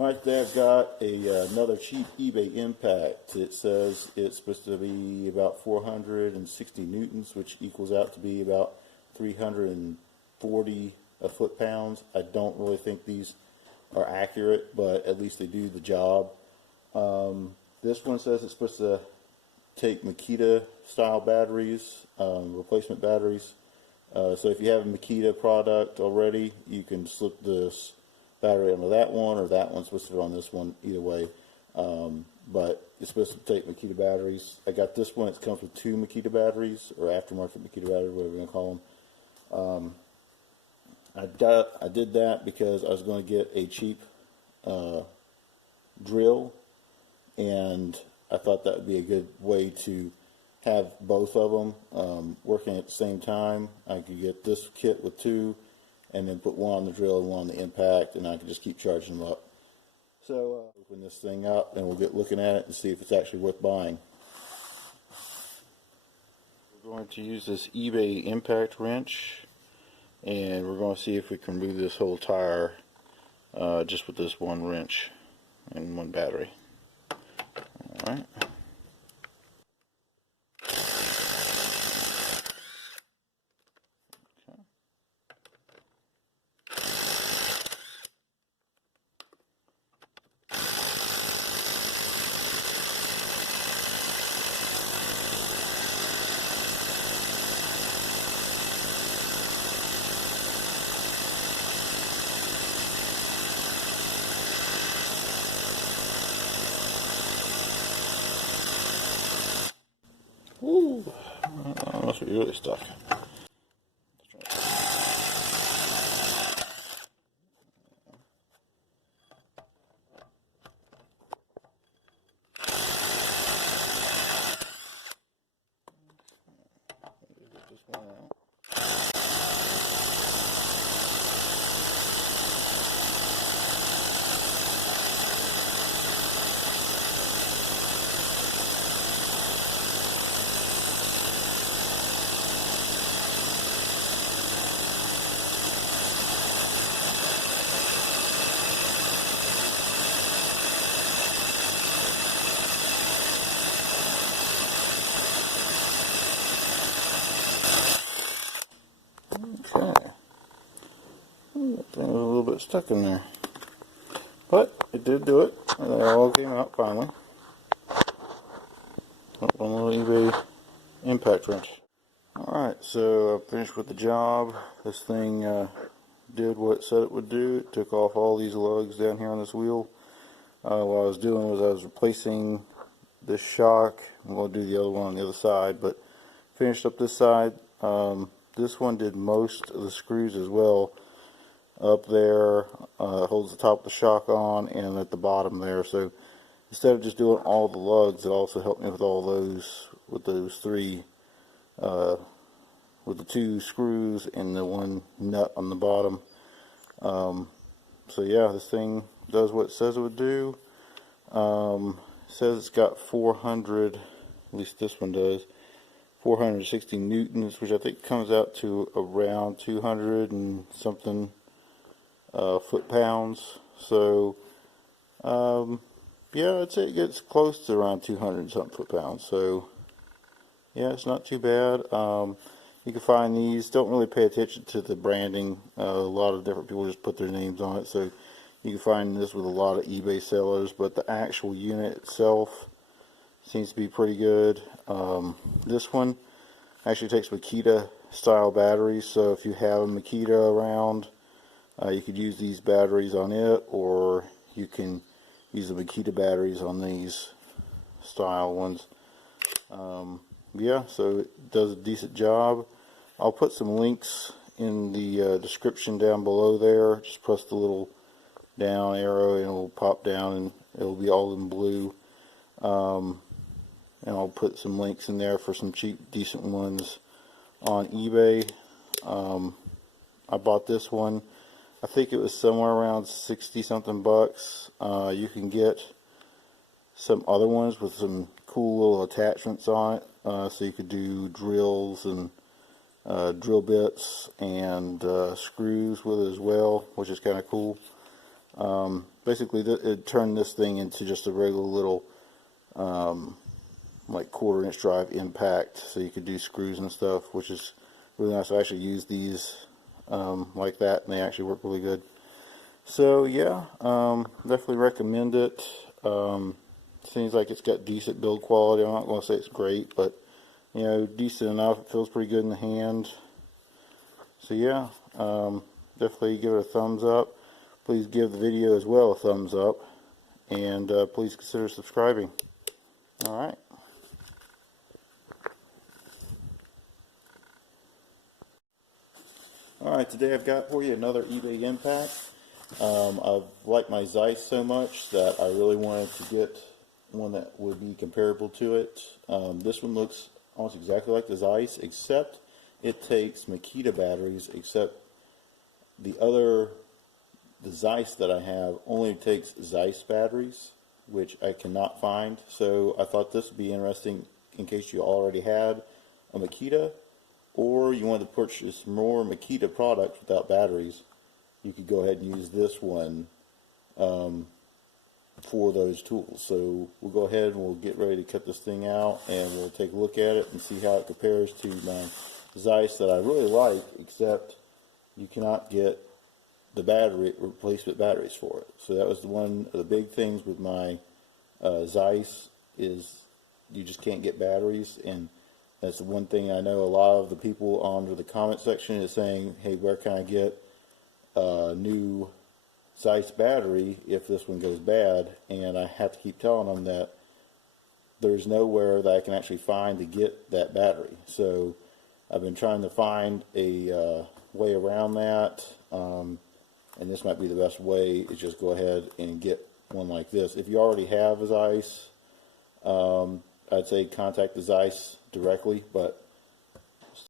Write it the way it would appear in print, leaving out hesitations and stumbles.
Alright, there I've got another cheap eBay impact. It says it's supposed to be about 460 newtons, which equals out to be about 340 foot-pounds. I don't really think these are accurate, but at least they do the job. This one says it's supposed to take Makita style batteries, replacement batteries. So if you have a Makita product already, you can slip this battery onto that one, or that one's supposed to fit on this one, either way. But it's supposed to take Makita batteries. I got this one, it comes with 2 Makita batteries, or aftermarket Makita batteries, whatever you're going to call them. I did that because I was going to get a cheap drill, and I thought that would be a good way to have both of them working at the same time. I could get this kit with 2, and then put one on the drill and one on the impact, and I can just keep charging them up. So open this thing up, and we'll get looking at it and see if it's actually worth buying. We're going to use this eBay impact wrench, and we're going to see if we can remove this whole tire just with this one wrench and one battery. Alright. Ooh, that must be really stuck. Get this one out. Okay. That thing was a little bit stuck in there. But it did do it. And they all came out finally. One little eBay impact wrench. Alright, so I finished with the job. This thing did what it said it would do. It took off all these lugs down here on this wheel. What I was doing was I was replacing this shock. I'm going to do the other one on the other side, but finished up this side. This one did most of the screws as well. Up there, holds the top of the shock on, and at the bottom there. So instead of just doing all the lugs, it also helped me with all those, with those 3, with the 2 screws and the 1 nut on the bottom. So yeah, this thing does what it says it would do. It says it's got 400, at least this one does, 460 newtons, which I think comes out to around 200 and something foot-pounds. So yeah, I'd say it gets close to around 200 and something foot-pounds. So yeah, it's not too bad. You can find these. Don't really pay attention to the branding. A lot of different people just put their names on it, so you can find this with a lot of eBay sellers, but the actual unit itself seems to be pretty good. This one actually takes Makita style batteries, so if you have a Makita around, you could use these batteries on it, or you can use the Makita batteries on these style ones. Yeah, so it does a decent job. I'll put some links in the description down below there. Just press the little down arrow and it'll pop down and it'll be all in blue. And I'll put some links in there for some cheap, decent ones on eBay. I bought this one. I think it was somewhere around 60 something bucks. You can get some other ones with some cool little attachments on it, so you could do drills and drill bits and screws with it as well, which is kind of cool. Basically, it turned this thing into just a regular little like 1/4 inch drive impact, so you could do screws and stuff, which is really nice. I actually use these like that, and they actually work really good. So yeah, definitely recommend it. Seems like it's got decent build quality. I'm not going to say it's great, but you know, decent enough. It feels pretty good in the hand. So yeah, definitely give it a thumbs up. Please give the video as well a thumbs up, and please consider subscribing. Alright. Alright, today I've got for you another eBay impact. I've liked my Zeiss so much that I really wanted to get one that would be comparable to it. This one looks almost exactly like the Zeiss, except it takes Makita batteries, except the Zeiss that I have only takes Zeiss batteries, which I cannot find. So I thought this would be interesting in case you already had a Makita, or you wanted to purchase more Makita products without batteries. You could go ahead and use this one for those tools. So we'll go ahead and we'll get ready to cut this thing out, and we'll take a look at it and see how it compares to my Zeiss that I really like, except you cannot get the battery replacement batteries for it. So that was one of the big things with my Zeiss, is you just can't get batteries, and that's the one thing I know a lot of the people under the comment section is saying, hey, where can I get a new Zeiss battery if this one goes bad? And I have to keep telling them that there's nowhere that I can actually find to get that battery. So I've been trying to find a way around that, and this might be the best way, is just go ahead and get one like this. If you already have a Zeiss, I'd say contact the Zeiss directly, but